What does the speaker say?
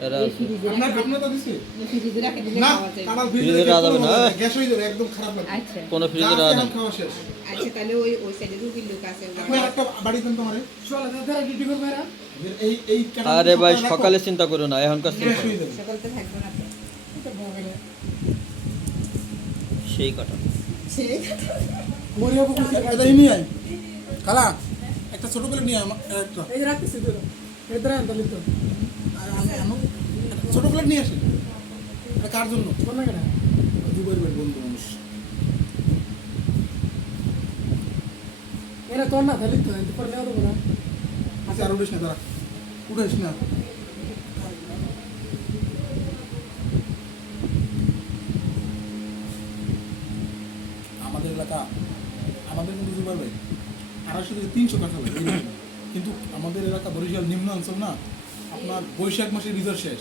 এরা ফ্রিজে আপনার রাখে- আপনার তো দিছি। এই ফ্রিজে রাখে দিলে না খাওয়া যায়। কাঁঠাল ফ্রিজে ফ্রিজে রাখা না। গ্যাস হয়ে যাবে একদম খারাপ লাগবে আচ্ছা। আচ্ছা তাহলে ওই ওই সাইডে লোক আছে আরে ভাই সকালে চিন্তা করো না এখনকার সেই কথা। খালা একটা ছোট করে নিয়ে আমার- একটা। ছোট প্লেট নিয়ে আসি এটা কার জন্য? কোন না কেন দুবার বের বন্ধু মানুষ। এরা তোর না তালি তো পরে নেওয়া দেবো না। আচ্ছা আর উঠিস না দাঁড়া। উঠিস না। আমাদের এলাকা আমাদের কিন্তু দুবার ভাই আড়াইশো থেকে তিনশো কাঠা কিন্তু আমাদের এলাকা বরিশাল নিম্ন অঞ্চল না আপনার বৈশাখ মাসের রিজার্ভ শেষ।